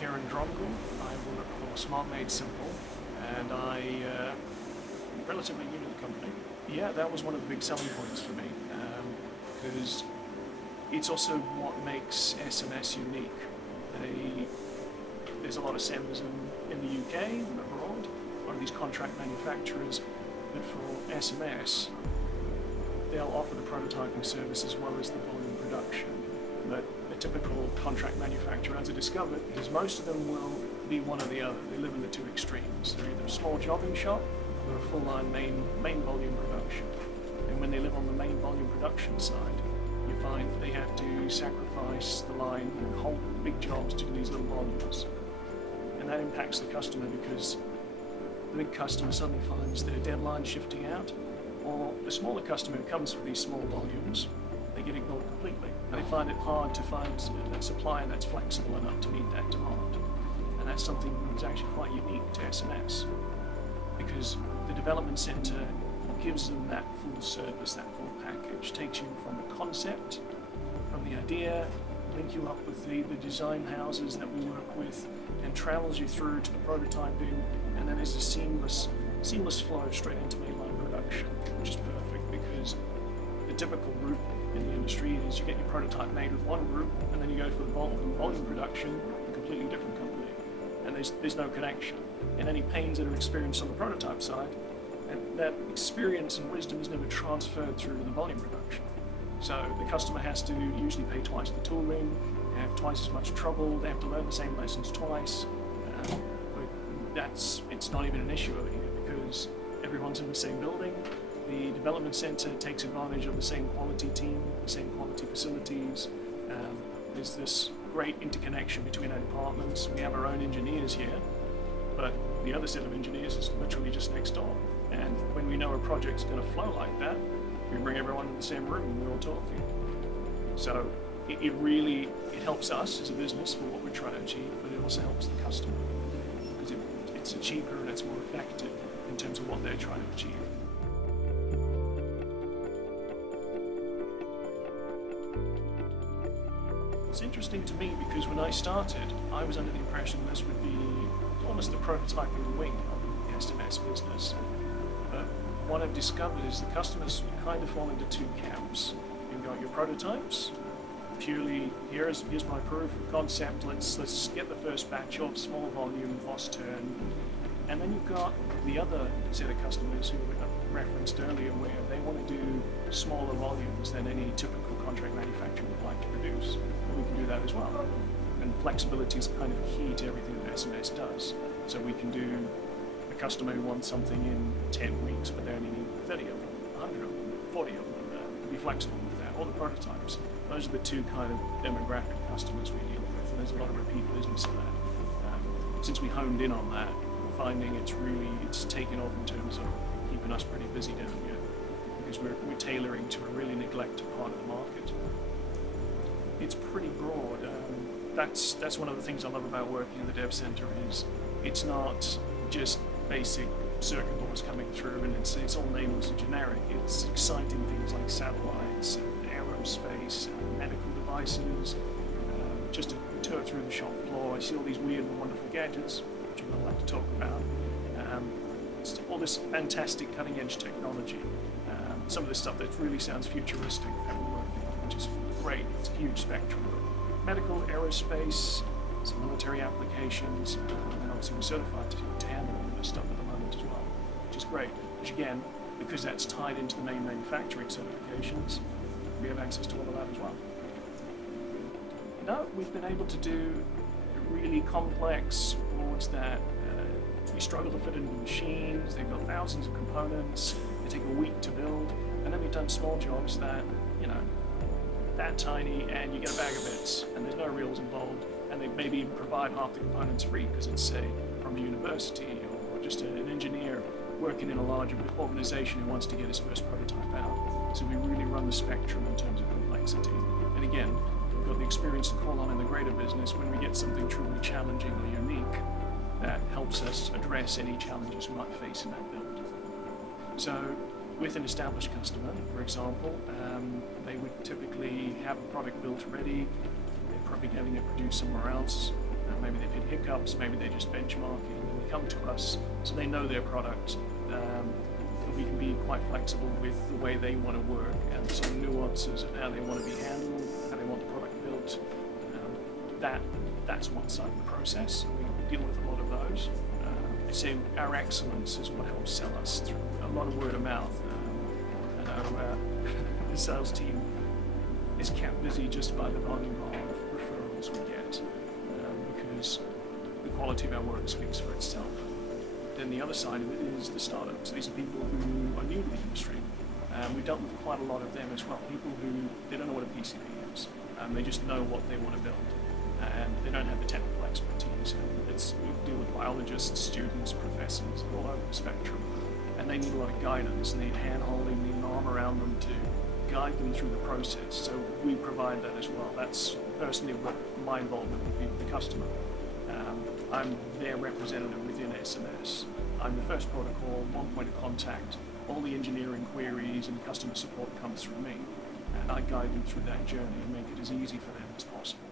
Kieran Dromgoole. I work for Smart Made Simple, and relatively new to the company. Yeah, that was one of the big selling points for me, because it's also what makes SMS unique. There's a lot of SEMs in the UK and abroad, a lot of these contract manufacturers, but for SMS, they'll offer the prototyping service as well as the volume production. But a typical contract manufacturer, as I discovered, is most of them will be one or the other. They live in the two extremes. They're either a small jobbing shop or a full-line main volume production. And when they live on the main volume production side, you find they have to sacrifice the line and hold big jobs to do these little volumes. And that impacts the customer because the big customer suddenly finds their deadline shifting out, or the smaller customer who comes for these small volumes, they get ignored completely. They find it hard to find a supplier that's flexible enough to meet that demand. And that's something that's actually quite unique to SMS, because the development center gives them that full service, that full package, takes you from the concept, from the idea, link you up with the design houses that we work with, and travels you through to the prototyping, and then there's a seamless flow straight into mainline production, which is perfect because the typical route in the industry is you get your prototype made with one group, and then you go for the volume production, a completely different company, and there's no connection. And any pains that are experienced on the prototype side, and that experience and wisdom is never transferred through to the volume production. So the customer has to usually pay twice the tooling, have twice as much trouble, they have to learn the same lessons twice. But it's not even an issue over here because everyone's in the same building. The development center takes advantage of the same quality team, the same quality facilities. There's this great interconnection between our departments. We have our own engineers here, but the other set of engineers is literally just next door. And when we know a project's going to flow like that, we bring everyone in the same room and we're all talking. So it helps us as a business for what we're trying to achieve, but it also helps the customer because it's cheaper and it's more effective in terms of what they're trying to achieve. It's interesting to me because when I started, I was under the impression this would be almost the prototyping wing of the SMS business. But what I've discovered is the customers kind of fall into two camps. You've got your prototypes, purely here's my proof of concept, let's get the first batch of small volume, fast turn. And then you've got the other set of customers who I referenced earlier where they want to do smaller volumes than any typical contract manufacturer would like to produce. And we can do that as well. And flexibility is kind of key to everything that SMS does. So we can do a customer who wants something in 10 weeks, but they only need 30 of them, 100 of them, 40 of them. Be flexible with that, or the prototypes. Those are the two kind of demographic customers we deal with, and there's a lot of repeat business in that. Since we honed in on that, we're finding it's taken off in terms of keeping us pretty busy down here, because we're tailoring to a really neglected part of the market. It's pretty broad. That's one of the things I love about working in the dev center is it's not just basic circuit boards coming through and it's all labeled as generic. It's exciting things like satellites and aerospace and medical devices. Just a tour through the shop floor, I see all these weird and wonderful gadgets, which I'm not allowed to talk about. It's all this fantastic cutting edge technology. Some of this stuff that really sounds futuristic that we're working on, which is great. It's a huge spectrum. Medical, aerospace, some military applications, and obviously we're certified to handle all of this stuff at the moment as well, which is great. Which again, because that's tied into the main manufacturing certifications, we have access to all of that as well. No, we've been able to do really complex boards that we struggle to fit into machines. They've got thousands of components. They take a week to build, and then we've done small jobs that, that tiny, and you get a bag of bits, and there's no reels involved, and they maybe even provide half the components free because it's, say, from a university or just an engineer working in a larger organization who wants to get his first prototype out. So we really run the spectrum in terms of complexity. And again, we've got the experience to call on in the greater business when we get something truly challenging or unique that helps us address any challenges we might face in that build. So with an established customer, for example, they would typically have a product built ready. They're probably getting it produced somewhere else. Maybe they've hit hiccups, maybe they're just benchmarking, and they come to us so they know their product. And we can be quite flexible with the way they want to work and the sort of nuances of how they want to be handled, how they want the product built. That's one side of the process. We deal with a lot of those. I say our excellence is what helps sell us through a lot of word of mouth. I know the sales team is kept busy just by the volume of referrals we get, because the quality of our work speaks for itself. Then the other side of it is the startups. These are people who are new to the industry. We've dealt with quite a lot of them as well. People who, they don't know what a PCB is. They just know what they want to build. And they don't have the technical expertise. We deal with biologists, students, professors, all over the spectrum. And they need a lot of guidance, they need hand-holding, need an arm around them to guide them through the process. So we provide that as well. That's personally what my involvement would be with the customer. I'm their representative within SMS. I'm the first protocol, one point of contact. All the engineering queries and customer support comes through me. And I guide them through that journey and make it as easy for them as possible.